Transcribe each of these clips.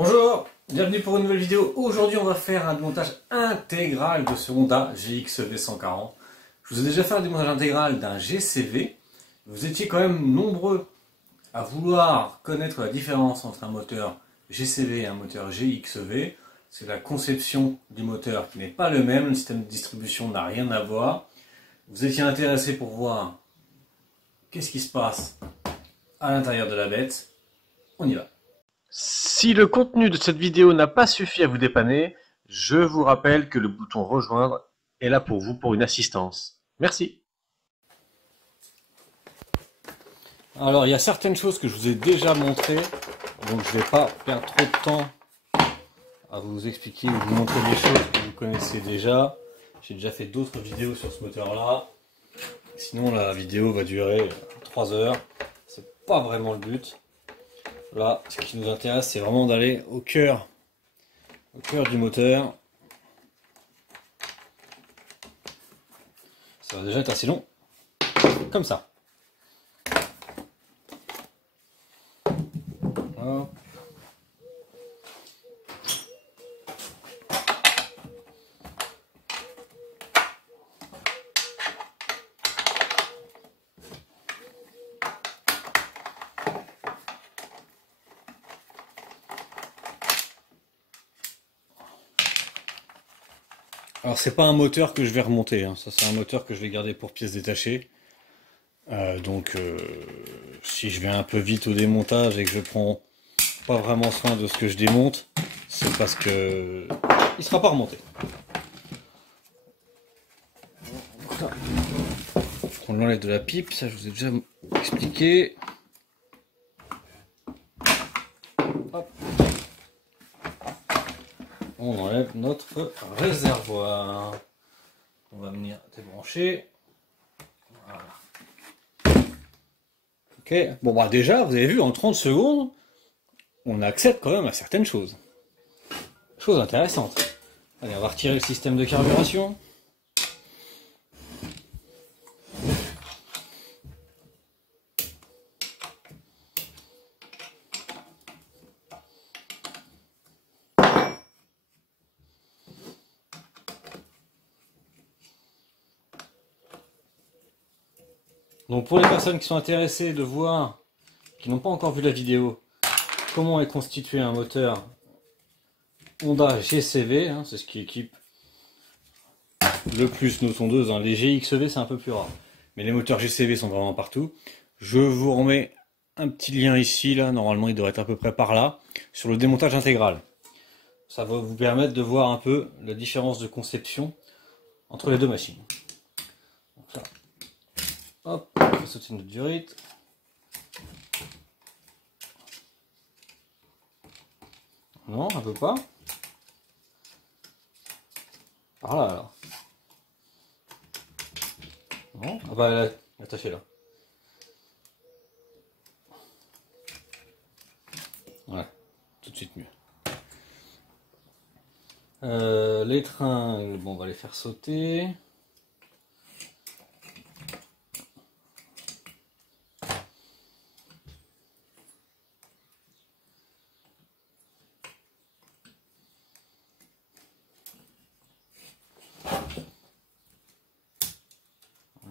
Bonjour, bienvenue pour une nouvelle vidéo. Aujourd'hui on va faire un démontage intégral de ce Honda GX V140. Je vous ai déjà fait un démontage intégral d'un GCV. Vous étiez quand même nombreux à vouloir connaître la différence entre un moteur GCV et un moteur GXV. C'est la conception du moteur qui n'est pas le même, le système de distribution n'a rien à voir. Vous étiez intéressé pour voir qu'est-ce qui se passe à l'intérieur de la bête. On y va. Si le contenu de cette vidéo n'a pas suffi à vous dépanner, je vous rappelle que le bouton rejoindre est là pour vous pour une assistance. Merci. Alors il y a certaines choses que je vous ai déjà montrées, donc je ne vais pas perdre trop de temps à vous expliquer ou vous montrer des choses que vous connaissez déjà. J'ai déjà fait d'autres vidéos sur ce moteur là. Sinon la vidéo va durer 3 heures. C'est pas vraiment le but. Là, ce qui nous intéresse, c'est vraiment d'aller au cœur du moteur. Ça va déjà être assez long, comme ça. Hop. Alors c'est pas un moteur que je vais remonter, hein. Ça c'est un moteur que je vais garder pour pièces détachées. Si je vais un peu vite au démontage et que je prends pas vraiment soin de ce que je démonte, c'est parce que il sera pas remonté. On l'enlève de la pipe, ça je vous ai déjà expliqué. Hop. On enlève notre réservoir. On va venir débrancher. Voilà. Ok, bon bah déjà, vous avez vu, en 30 secondes, on accède quand même à certaines choses. Choses intéressantes. Allez, on va retirer le système de carburation. Donc pour les personnes qui sont intéressées de voir, qui n'ont pas encore vu la vidéo, comment est constitué un moteur Honda GCV, hein, c'est ce qui équipe le plus nos tondeuses, hein. Les GXV c'est un peu plus rare, mais les moteurs GCV sont vraiment partout. Je vous remets un petit lien ici, là, normalement il devrait être à peu près par là, sur le démontage intégral. Ça va vous permettre de voir un peu la différence de conception entre les deux machines. Donc là, hop, on va sauter notre durite. Non, un peu pas. Par là alors. Non, ah bah elle est attachée là. Voilà, tout de suite mieux. Les tringles, bon, on va les faire sauter.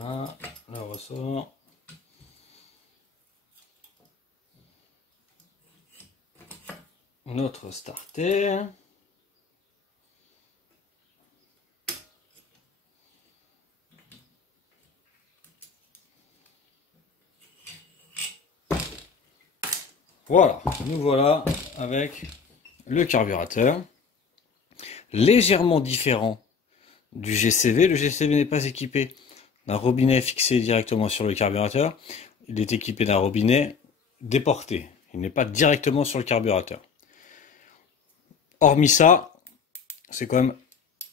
Voilà, le ressort. Notre starter. Voilà, nous voilà avec le carburateur. Légèrement différent du GCV. Le GCV n'est pas équipé d'un robinet fixé directement sur le carburateur. Il est équipé d'un robinet déporté. Il n'est pas directement sur le carburateur. Hormis ça, c'est quand même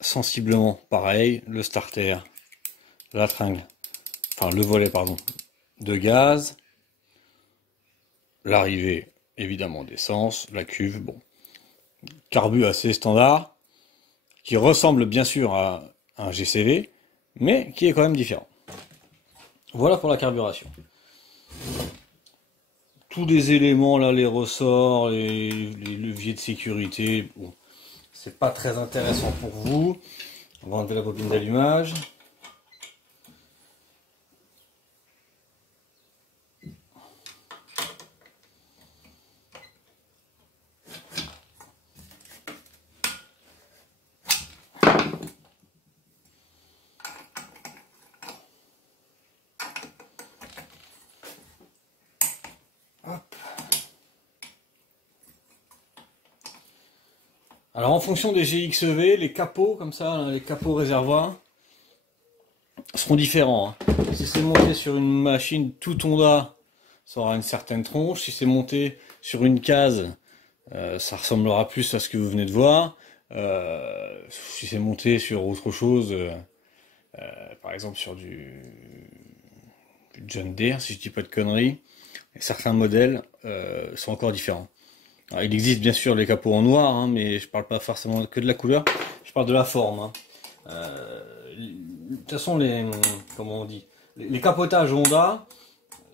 sensiblement pareil. Le starter, la tringle, enfin le volet pardon, de gaz, l'arrivée évidemment d'essence, la cuve, bon, carbu assez standard, qui ressemble bien sûr à un GCV, mais qui est quand même différent. Voilà pour la carburation. tous les éléments là, les ressorts, les leviers de sécurité. Bon, c'est pas très intéressant pour vous. On va enlever la bobine d'allumage. Alors en fonction des GXEV, les capots comme ça, là, les capots réservoirs seront différents. Hein. Si c'est monté sur une machine tout Honda, ça aura une certaine tronche. Si c'est monté sur une case, ça ressemblera plus à ce que vous venez de voir. Si c'est monté sur autre chose, par exemple sur du John Deere, si je dis pas de conneries, certains modèles sont encore différents. Alors, il existe bien sûr les capots en noir, hein, mais je parle pas forcément que de la couleur, je parle de la forme. Hein. De toute façon, comment on dit, les capotages Honda,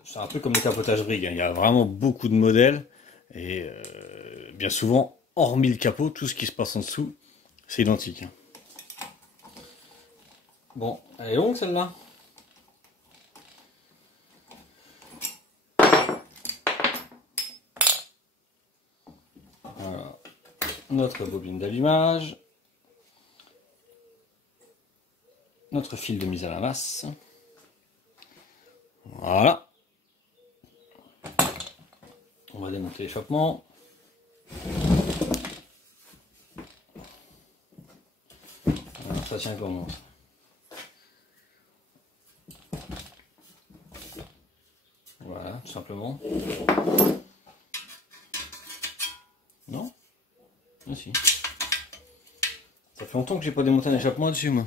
c'est un peu comme les capotages Brigg. Hein. Il y a vraiment beaucoup de modèles et bien souvent, hormis le capot, tout ce qui se passe en dessous, c'est identique. Hein. Bon, elle est longue celle-là. Voilà. Notre bobine d'allumage. Notre fil de mise à la masse. Voilà. On va démonter l'échappement. Alors, ça tient comment ça? Voilà, tout simplement. Non? Ah si. Ça fait longtemps que j'ai pas démonté un échappement dessus moi.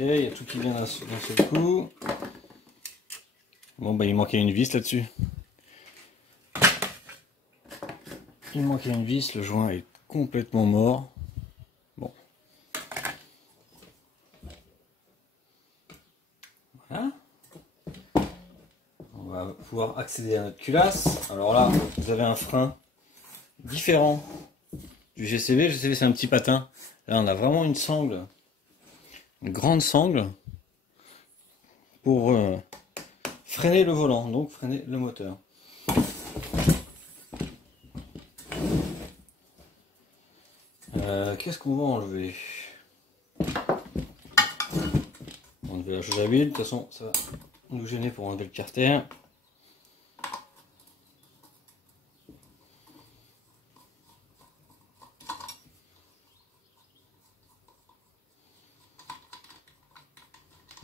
Ok, il y a tout qui vient d'un seul coup. Bon bah il manquait une vis là-dessus. Il manquait une vis, le joint est complètement mort. Bon. Voilà. On va pouvoir accéder à notre culasse. Alors là, vous avez un frein différent du GCV. Le GCV c'est un petit patin. Là on a vraiment une sangle. Une grande sangle pour freiner le volant, donc freiner le moteur. Qu'est-ce qu'on va enlever? On va enlever la chose à huile, de toute façon ça va nous gêner pour enlever le carter.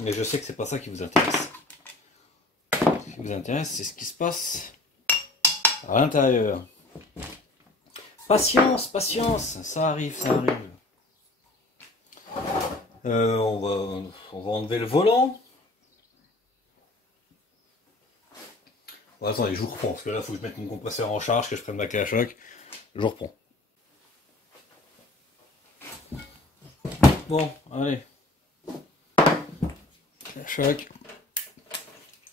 Mais je sais que c'est pas ça qui vous intéresse. Ce qui vous intéresse, c'est ce qui se passe à l'intérieur. Patience, patience, ça arrive, ça arrive. On va enlever le volant. Bon, attendez, je vous reprends, parce que là, il faut que je mette mon compresseur en charge, que je prenne ma clé à choc. Je vous reprends. Bon, allez. Clé à choc.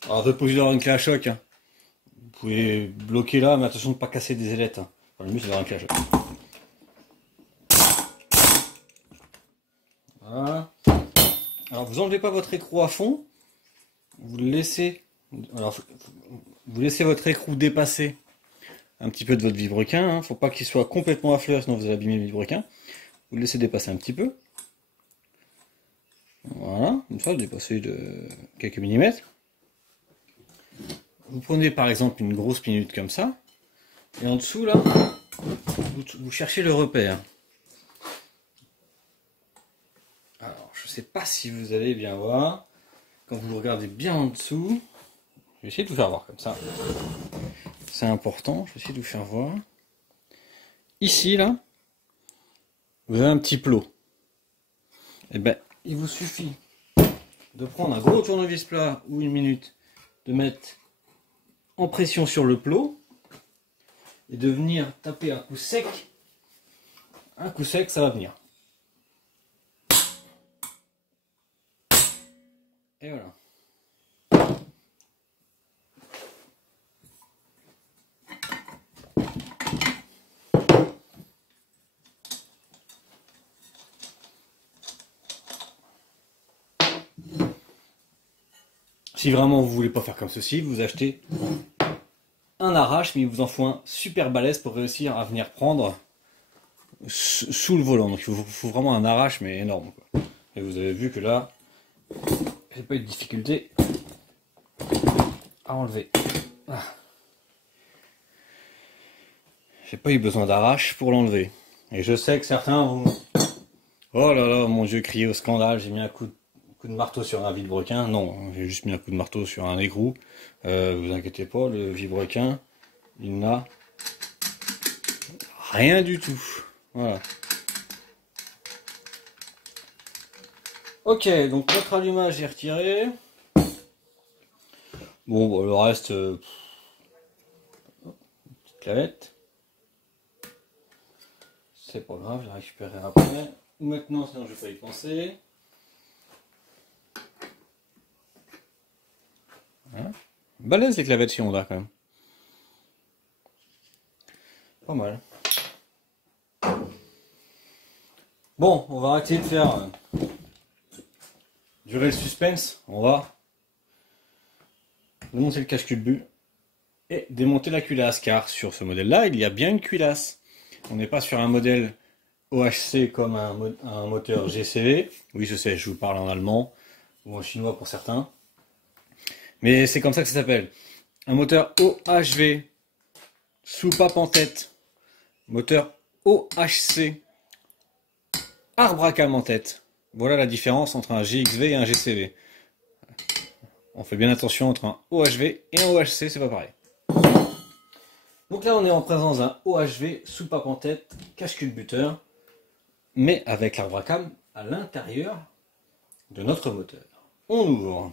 Alors, vous n'êtes pas obligé d'avoir une clé à choc. Hein. Vous pouvez bloquer là, mais attention de ne pas casser des ailettes. Hein. Enfin, le mieux, c'est d'avoir une clé à choc. Voilà. Alors, vous enlevez pas votre écrou à fond. Vous le laissez. Alors, vous laissez votre écrou dépasser un petit peu de votre vilebrequin. Hein. Faut pas qu'il soit complètement à fleur, sinon vous allez abîmer le vilebrequin. Vous le laissez dépasser un petit peu. Voilà, comme ça, dépasser de quelques millimètres. Vous prenez par exemple une grosse minute comme ça, et en dessous là, vous cherchez le repère. Alors, je sais pas si vous allez bien voir, quand vous le regardez bien en dessous, je vais essayer de vous faire voir comme ça. C'est important, je vais essayer de vous faire voir. ici, là, vous avez un petit plot. Et ben, il vous suffit de prendre un gros tournevis plat ou une minute, de mettre en pression sur le plot et de venir taper un coup sec. Un coup sec, ça va venir. Et voilà. Si vraiment vous voulez pas faire comme ceci, vous achetez un arrache, mais il vous en faut un super balèze pour réussir à venir prendre sous le volant. Donc il vous faut vraiment un arrache, mais énorme, quoi. Et vous avez vu que là, j'ai pas eu de difficulté à enlever. Ah. J'ai pas eu besoin d'arrache pour l'enlever. Et je sais que certains vont... Oh là là, mon Dieu, crier au scandale, j'ai mis un coup de marteau sur un vilebrequin. Non, j'ai juste mis un coup de marteau sur un écrou. Vous inquiétez pas, le vilebrequin, il n'a rien du tout. Voilà. Ok, donc notre allumage est retiré. Bon, le reste, petite clavette. C'est pas grave, je la récupérerai après. Maintenant, sinon je vais pas y penser. Hein, balèze les clavettes chez Honda quand même. Pas mal. Bon, on va arrêter de faire durer le suspense. On va démonter le cache-culbut et démonter la culasse, car sur ce modèle-là, il y a bien une culasse. On n'est pas sur un modèle OHC comme un moteur GCV. Oui, je sais, je vous parle en allemand ou en chinois pour certains. Mais c'est comme ça que ça s'appelle. Un moteur OHV, soupape en tête. Moteur OHC, arbre à cam en tête. Voilà la différence entre un GXV et un GCV. On fait bien attention entre un OHV et un OHC, c'est pas pareil. Donc là, on est en présence d'un OHV, soupape en tête, cache-culbuteur, mais avec l'arbre à cam à l'intérieur de notre moteur. On ouvre.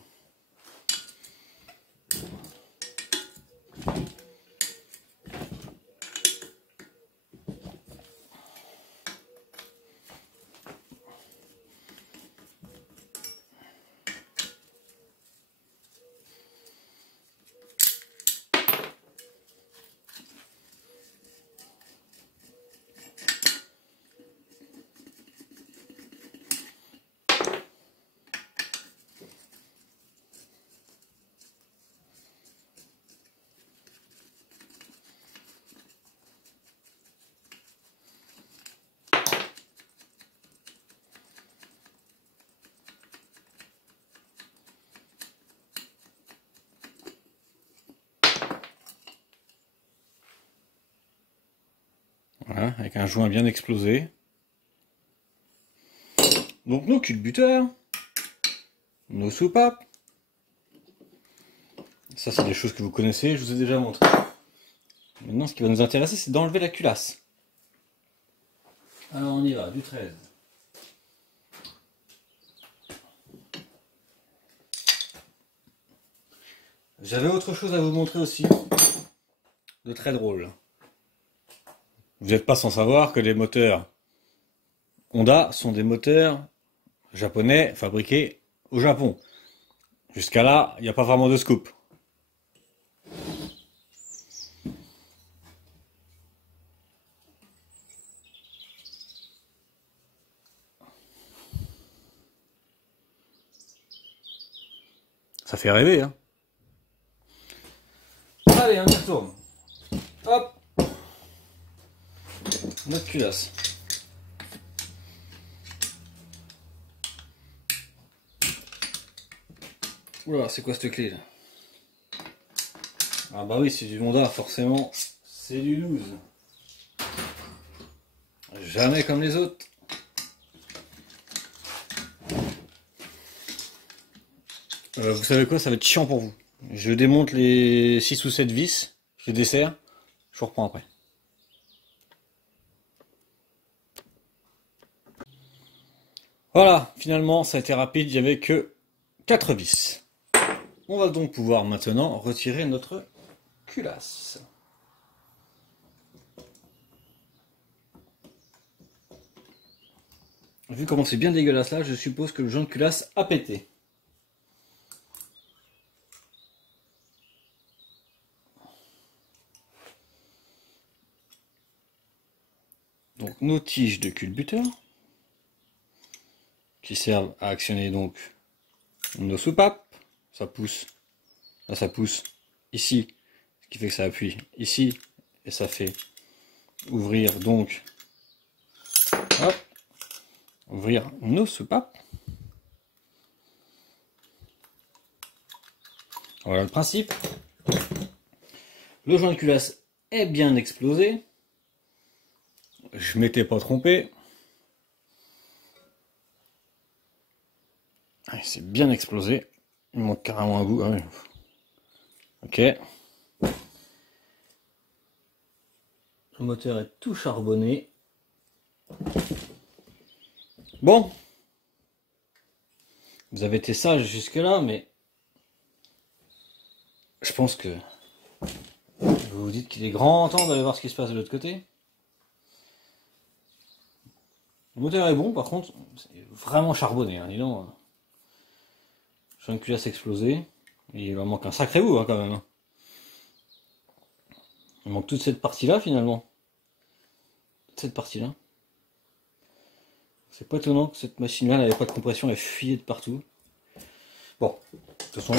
Voilà, avec un joint bien explosé. Donc nos culbuteurs, nos soupapes. Ça, c'est des choses que vous connaissez, je vous ai déjà montré. Maintenant, ce qui va nous intéresser, c'est d'enlever la culasse. Alors on y va, du 13. J'avais autre chose à vous montrer aussi, de très drôle. Vous n'êtes pas sans savoir que les moteurs Honda sont des moteurs japonais fabriqués au Japon. Jusqu'à là, il n'y a pas vraiment de scoop. Ça fait rêver, hein. Allez, on y retourne. Hop. Notre culasse. Oula, c'est quoi cette clé là? Ah bah oui, c'est du Honda, forcément. C'est du 12. Jamais comme les autres. Vous savez quoi, ça va être chiant pour vous. Je démonte les 6 ou 7 vis, je les desserre, je vous reprends après. Voilà, finalement ça a été rapide, il n'y avait que 4 vis. On va donc pouvoir maintenant retirer notre culasse. Vu comment c'est bien dégueulasse là, je suppose que le joint de culasse a pété. Donc nos tiges de culbuteur qui servent à actionner donc nos soupapes. Ça pousse, là ça pousse ici, ce qui fait que ça appuie ici et ça fait ouvrir donc, hop, ouvrir nos soupapes. Voilà le principe. Le joint de culasse est bien explosé. Je m'étais pas trompé. C'est bien explosé. Il manque carrément un bout. Ah oui. Ok. Le moteur est tout charbonné. Bon. Vous avez été sage jusque là, mais je pense que vous vous dites qu'il est grand temps d'aller voir ce qui se passe de l'autre côté. Le moteur est bon, par contre, c'est vraiment charbonné, hein, dis donc. J'ai une culasse explosée. Il en manque un sacré bout, hein, quand même. Il manque toute cette partie-là, finalement. Toute cette partie-là. C'est pas étonnant que cette machine-là n'avait pas de compression, elle fuyait de partout. Bon, de toute façon,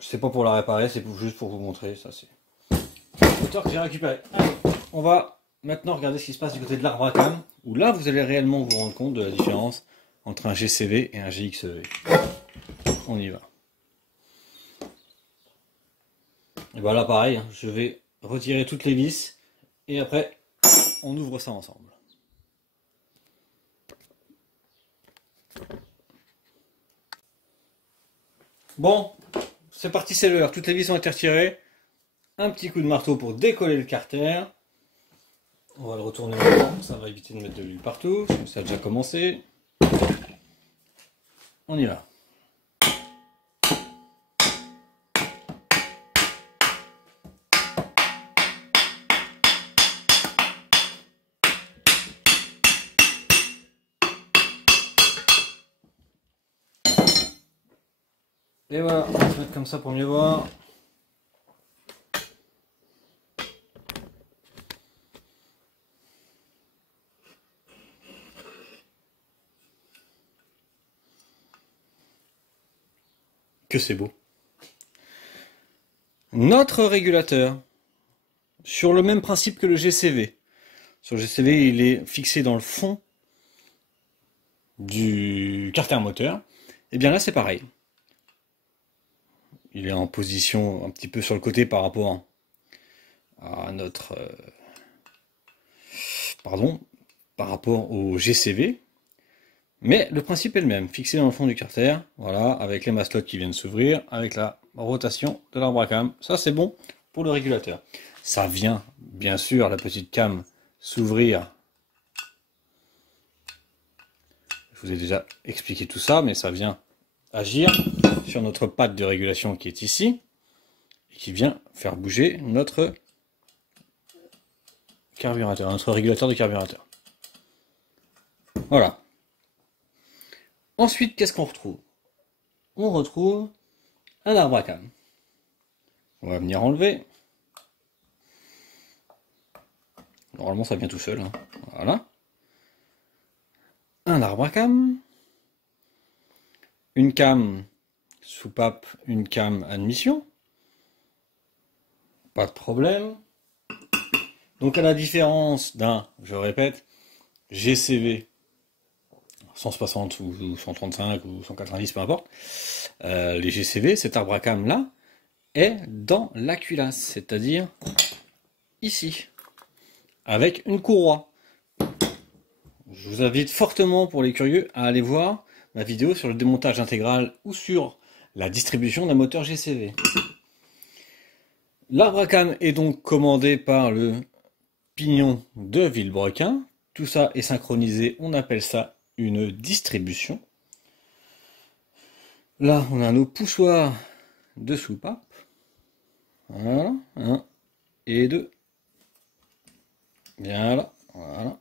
c'est pas pour la réparer, c'est juste pour vous montrer. Ça, c'est le moteur que j'ai récupéré. Allez, on va maintenant regarder ce qui se passe du côté de l'arbre à cam, où là, vous allez réellement vous rendre compte de la différence entre un GCV et un GXV. On y va. Et voilà, pareil, je vais retirer toutes les vis et après, on ouvre ça ensemble. Bon, c'est parti, c'est l'heure. Toutes les vis ont été retirées. Un petit coup de marteau pour décoller le carter. On va le retourner maintenant, ça va éviter de mettre de l'huile partout. Ça a déjà commencé. On y va. Et voilà, on va se mettre comme ça pour mieux voir. Que c'est beau. Notre régulateur, sur le même principe que le GCV. Sur le GCV, il est fixé dans le fond du carter moteur. Et bien là, c'est pareil. Il est en position un petit peu sur le côté par rapport à notre... par rapport au GCV. Mais le principe est le même, fixé dans le fond du carter, voilà, avec les maslots qui viennent s'ouvrir, avec la rotation de l'arbre à cam. Ça, c'est bon pour le régulateur. Ça vient, bien sûr, la petite cam s'ouvrir. Je vous ai déjà expliqué tout ça, mais ça vient agir sur notre patte de régulation qui est ici, et qui vient faire bouger notre carburateur, notre régulateur de carburateur. Voilà. Ensuite, qu'est-ce qu'on retrouve? On retrouve un arbre à cam. On va venir enlever. Normalement, ça vient tout seul, hein. Voilà. Un arbre à cam. Une cam soupape, une cam admission. Pas de problème. Donc, à la différence d'un, je répète, GCV 160 ou 135 ou 190, peu importe, les GCV, cet arbre à cam là, est dans la culasse, c'est-à-dire ici, avec une courroie. Je vous invite fortement, pour les curieux, à aller voir ma vidéo sur le démontage intégral ou sur la distribution d'un moteur GCV. L'arbre à cam est donc commandé par le pignon de Villebrequin. Tout ça est synchronisé, on appelle ça une distribution. Là, on a nos poussoirs de soupape. Voilà, un et deux. Bien là, voilà.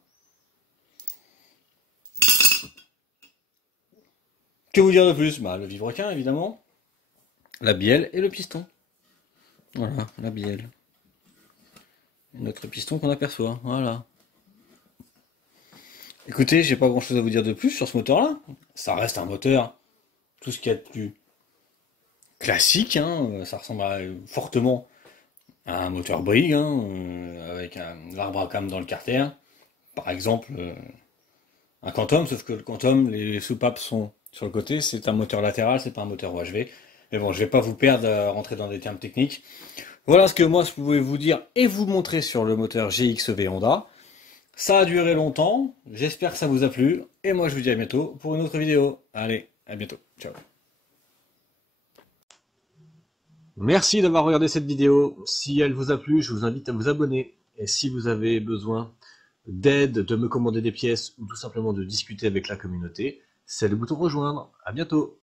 Que vous dire de plus? Bah, le vibrequin, évidemment, la bielle et le piston. Voilà, la bielle. Et notre piston qu'on aperçoit, voilà. Écoutez, j'ai pas grand chose à vous dire de plus sur ce moteur-là. Ça reste un moteur, tout ce qu'il y a de plus classique, hein. Ça ressemble fortement à un moteur Brigg, hein, avec l'arbre à cam dans le carter. Par exemple, un Quantum, sauf que le Quantum, les soupapes sont sur le côté, c'est un moteur latéral, c'est pas un moteur OHV. Mais bon, je vais pas vous perdre à rentrer dans des termes techniques. Voilà ce que moi je pouvais vous dire et vous montrer sur le moteur GXV Honda. Ça a duré longtemps, j'espère que ça vous a plu, et moi je vous dis à bientôt pour une autre vidéo. Allez, à bientôt, ciao. Merci d'avoir regardé cette vidéo. Si elle vous a plu, je vous invite à vous abonner. Et si vous avez besoin d'aide, de me commander des pièces ou tout simplement de discuter avec la communauté, c'est le bouton rejoindre. À bientôt.